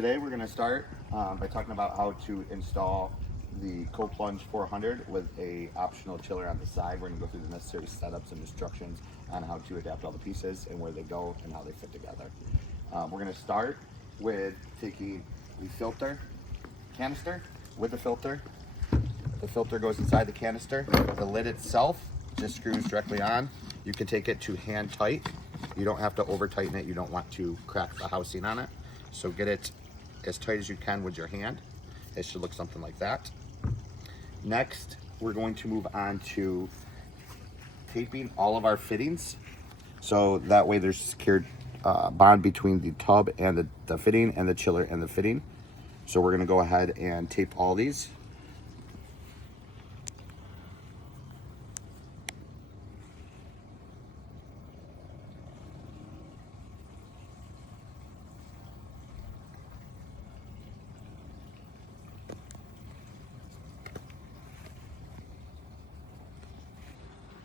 Today we're going to start by talking about how to install the Plunge 400 with a optional chiller on the side. We're going to go through the necessary setups and instructions on how to adapt all the pieces and where they go and how they fit together. We're going to start with taking the filter canister with the filter. The filter goes inside the canister. The lid itself just screws directly on. You can take it to hand tight. You don't have to over tighten it. You don't want to crack the housing on it. So get it as tight as you can with your hand. It should look something like that. Next, we're going to move on to taping all of our fittings. So that way there's a secured bond between the tub and the fitting and the chiller and the fitting. So we're gonna go ahead and tape all these.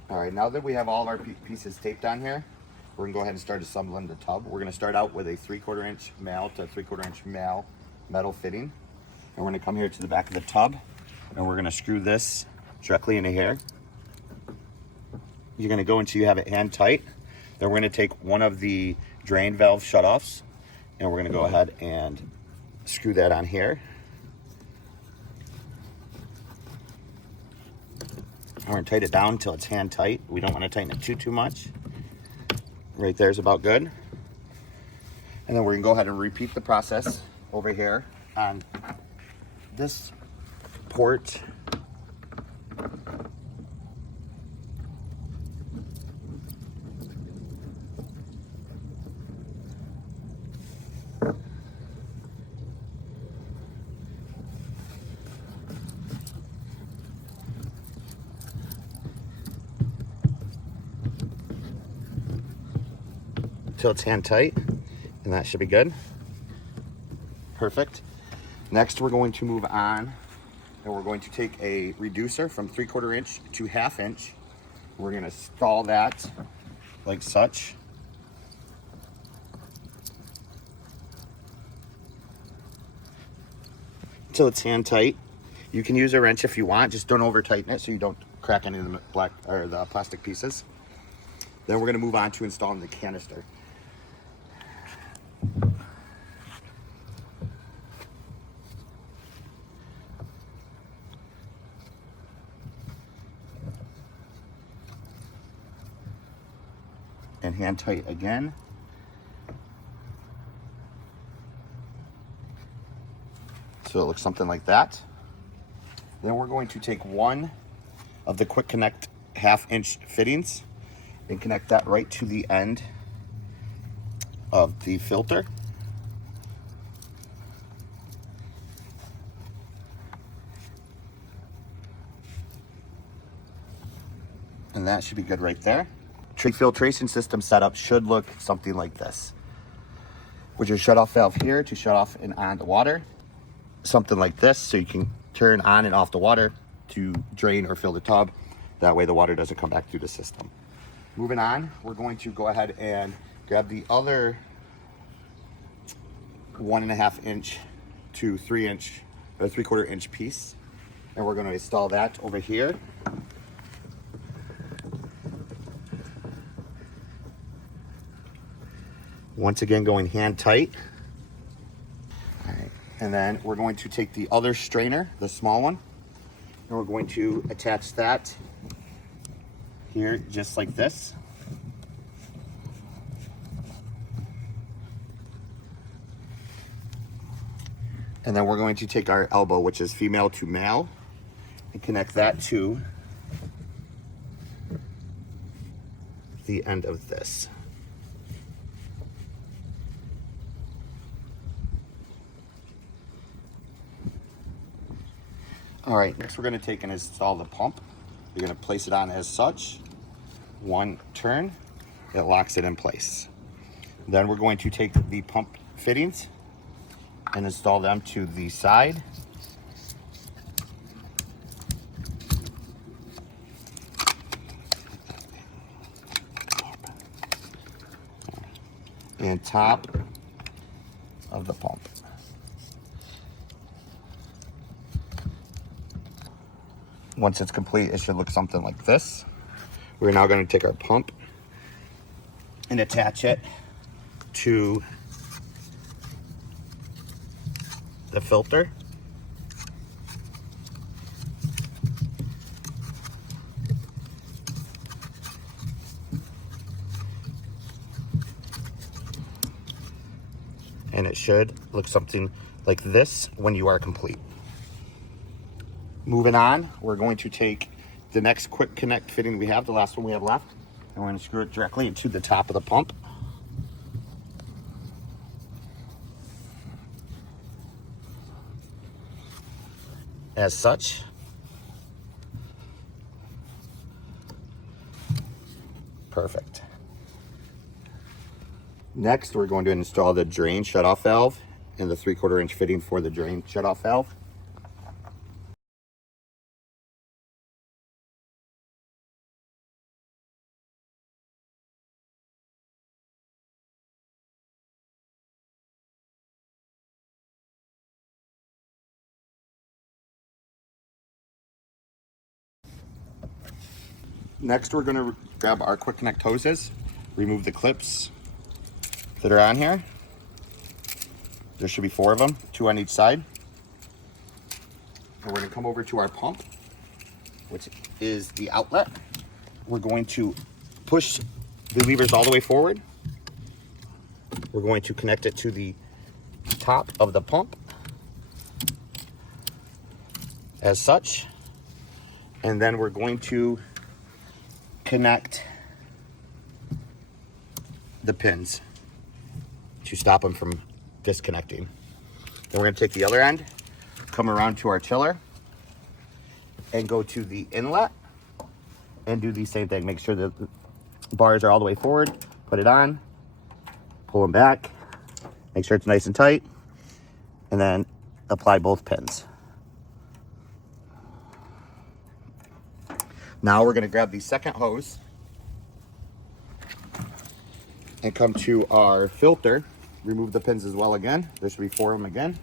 All right, now that we have all of our pieces taped on here, we're gonna go ahead and start assembling the tub. We're gonna start out with a 3/4 inch male to 3/4 inch male metal fitting. And we're gonna come here to the back of the tub and we're gonna screw this directly into here. You're gonna go until you have it hand tight. Then we're gonna take one of the drain valve shutoffs and we're gonna go ahead and screw that on here. We're gonna tighten it down until it's hand tight. We don't wanna tighten it too much. Right there is about good. And then we're gonna go ahead and repeat the process over here on this port. Till it's hand tight, and that should be good. Perfect. Next, we're going to move on, and we're going to take a reducer from 3/4 inch to 1/2 inch. We're going to install that like such. Until it's hand tight. You can use a wrench if you want, just don't over tighten it so you don't crack any of the plastic pieces. Then we're going to move on to installing the canister. And hand tight again. So it looks something like that. Then we're going to take one of the quick connect 1/2 inch fittings and connect that right to the end of the filter. And that should be good right there. Filtration system setup should look something like this. With your shutoff valve here to shut off and on the water. Something like this, so you can turn on and off the water to drain or fill the tub. That way the water doesn't come back through the system. Moving on, we're going to go ahead and grab the other 1.5 inch to 3 inch or 3/4 inch piece, and we're going to install that over here. Once again, going hand tight. All right. And then we're going to take the other strainer, the small one, and we're going to attach that here just like this. And then we're going to take our elbow, which is female to male, and connect that to the end of this. All right, next we're gonna take and install the pump. You're gonna place it on as such. One turn, it locks it in place. Then we're going to take the pump fittings and install them to the side. And top of the pump. Once it's complete, it should look something like this. We're now going to take our pump and attach it to the filter. And it should look something like this when you are complete. Moving on, we're going to take the next quick connect fitting we have, the last one we have left, and we're going to screw it directly into the top of the pump. As such. Perfect. Next, we're going to install the drain shutoff valve and the 3/4 inch fitting for the drain shutoff valve. Next, we're going to grab our quick connect hoses, remove the clips that are on here. There should be 4 of them, 2 on each side. And we're going to come over to our pump, which is the outlet. We're going to push the levers all the way forward. We're going to connect it to the top of the pump as such. And then we're going to connect the pins to stop them from disconnecting. Then we're going to take the other end, come around to our chiller, and go to the inlet and do the same thing. Make sure that the bars are all the way forward, put it on, pull them back, make sure it's nice and tight, and then apply both pins. Now we're going to grab the second hose and come to our filter, remove the pins as well again. There should be 4 of them again.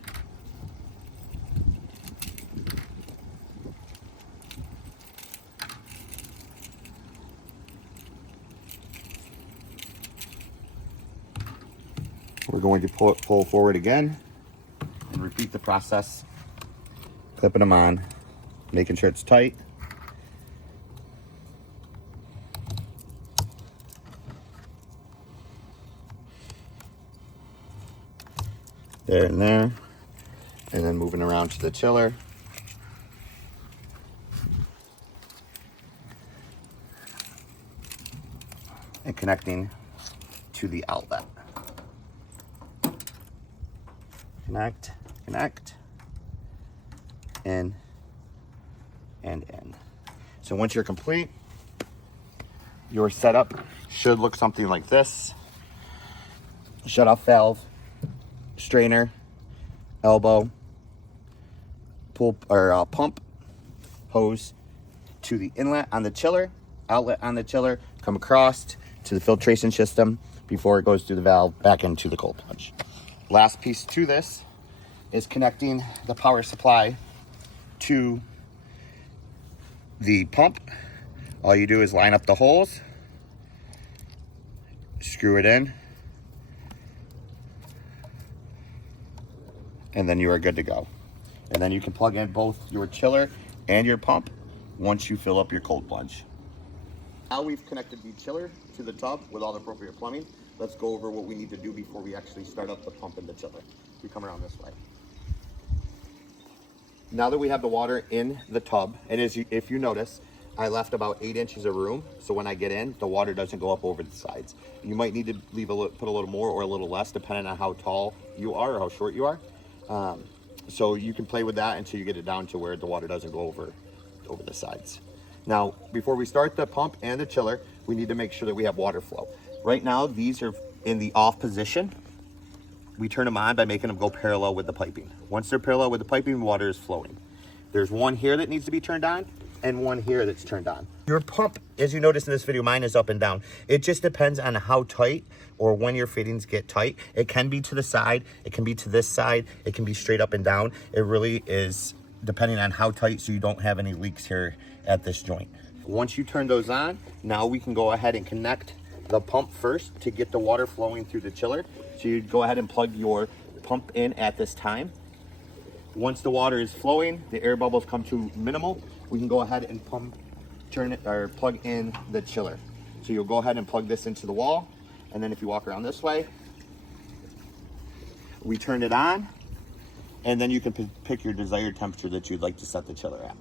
We're going to pull forward again and repeat the process, clipping them on, making sure it's tight. There and there, and then moving around to the chiller. And connecting to the outlet. Connect, connect, in, and in. So once you're complete, your setup should look something like this. Shutoff valve, strainer, elbow, pull or pump, hose to the inlet on the chiller, outlet on the chiller, come across to the filtration system before it goes through the valve back into the cold plunge. Last piece to this is connecting the power supply to the pump. All you do is line up the holes, screw it in, and then you are good to go. And then you can plug in both your chiller and your pump once you fill up your cold plunge. Now we've connected the chiller to the tub with all the appropriate plumbing. Let's go over what we need to do before we actually start up the pump and the chiller. We come around this way. Now that we have the water in the tub, and if you notice, I left about 8 inches of room, so when I get in, the water doesn't go up over the sides. You might need to put a little more or a little less, depending on how tall you are or how short you are. So you can play with that until you get it down to where the water doesn't go over the sides. Now, before we start the pump and the chiller, we need to make sure that we have water flow. Right now, these are in the off position. We turn them on by making them go parallel with the piping. Once they're parallel with the piping, water is flowing. There's one here that needs to be turned on and one here that's turned on. Your pump, as you notice in this video, mine is up and down. It just depends on how tight or when your fittings get tight. It can be to the side, it can be to this side, it can be straight up and down. It really is depending on how tight, so you don't have any leaks here at this joint. Once you turn those on, now we can go ahead and connect the pump first to get the water flowing through the chiller. So you go ahead and plug your pump in at this time. Once the water is flowing, the air bubbles come to minimal, we can go ahead and plug in the chiller. So you'll go ahead and plug this into the wall, and then if you walk around this way, we turn it on, and then you can pick your desired temperature that you'd like to set the chiller at.